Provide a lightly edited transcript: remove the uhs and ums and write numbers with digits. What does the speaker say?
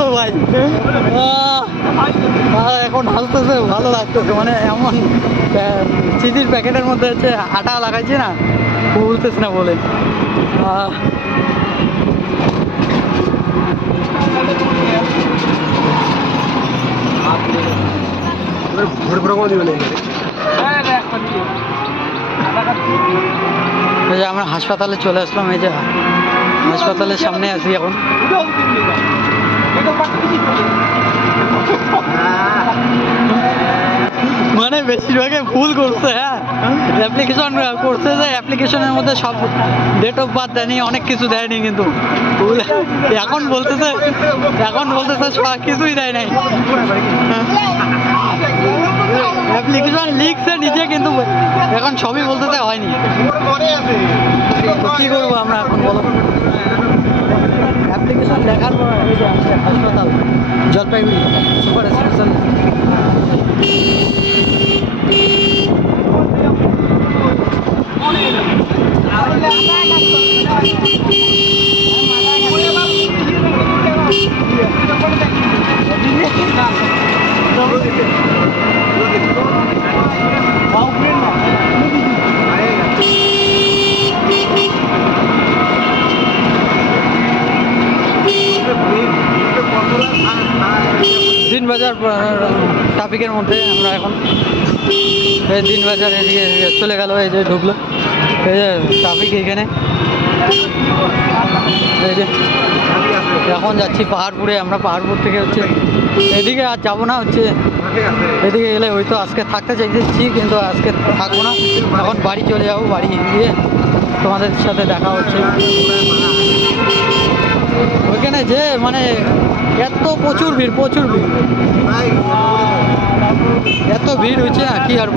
তো ভাই। এখন হাসতেছে, ভালো লাগতেছে, মানে এমন চিজির প্যাকেটের মধ্যে হচ্ছে আটা লাগাইছে না, বলতেছে না বলে। এই যে আমরা হাসপাতালে চলে আসলাম, এই যে হাসপাতালের সামনে আছি এখন। মানে বেশিরভাগে ভুল করছে, হ্যাঁ অ্যাপ্লিকেশন করছে যে অ্যাপ্লিকেশনের মধ্যে সব ডেট অফ বার্থ দেয়নি, অনেক কিছু দেয়নি, কিন্তু এখন বলতেছে সব কিছুই দেয় নাই। অ্যাপ্লিকেশন লিখছে নিজে, কিন্তু এখন সবই বলতেছে হয়নি। কি করবো আমরা এখন বলো? অ্যাপ্লিকেশন দেখার পর এই যে হাসপাতাল জলপাইগুড়ি সুপার স্পেশাল। দিনবাজার ট্রাফিকের মধ্যে আমরা এখন, এই দিনবাজার এদিকে চলে গেল, এই যে ঢুকলো, এই যে ট্রাফিক এইখানে। এই যে এখন যাচ্ছি পাহাড়পুরে, আমরা পাহাড়পুর থেকে হচ্ছে এদিকে আর যাবো না, হচ্ছে এদিকে গেলে হয়তো আজকে থাকতে চাইতেছি, কিন্তু আজকে থাকবো না, এখন বাড়ি চলে যাবো। বাড়ি গিয়ে তোমাদের সাথে দেখা হচ্ছে। ওইখানে যে মানে এত প্রচুর ভিড়, এত ভিড় হচ্ছে না কি আর।